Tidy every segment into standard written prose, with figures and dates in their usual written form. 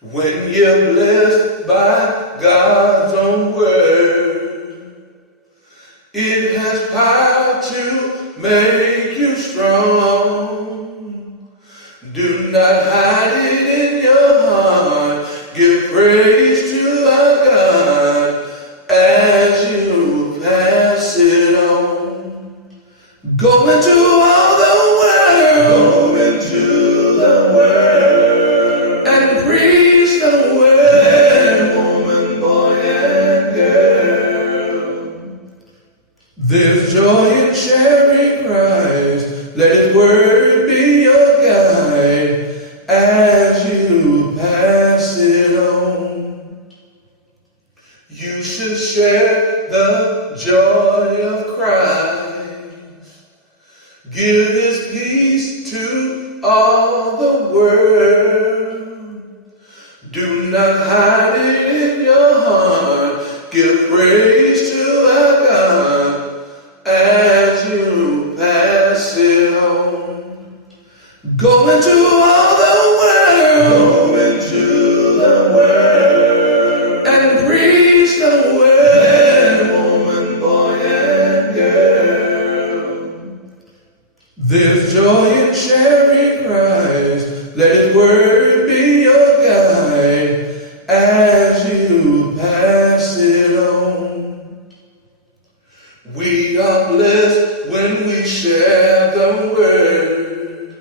When you're blessed by God's own word, it has power to make you strong. Do not hide it in your heart. Give praise to our God as you pass it on. Go into all the world. Go into the world and preach the word. Woman, boy, and girl. There's joy in sharing Christ. Let His word be your guide as you pass it on. You should share the joy of Christ. Give His peace to all the world. Do not hide it in your heart. Give praise to our God as you pass it on. Go into all the world. Go into the world and preach the word. Woman, boy, and girl. There's joy in sharing Christ. Let His word be your guide as you pass it on. We are blessed when we share the word.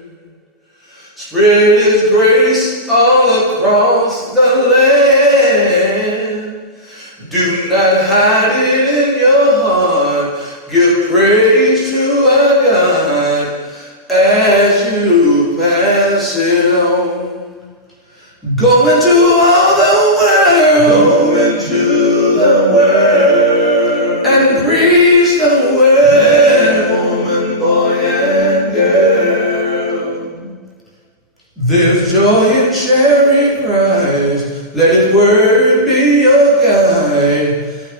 Spread His grace all across the land. Do not hide it in your heart. Give praise to our God as you pass it on. Go into all the world. Go into the world and preach the word. Woman, boy, and girl. There's joy in sharing Christ. Let His word be your guide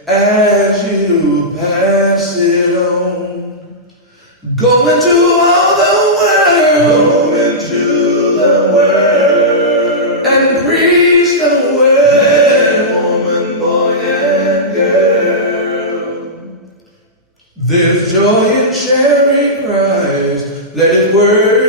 as you pass it on. Go into all the world. Go into the world and preach the word. Woman, boy, and girl. There's joy in sharing Christ. Let His word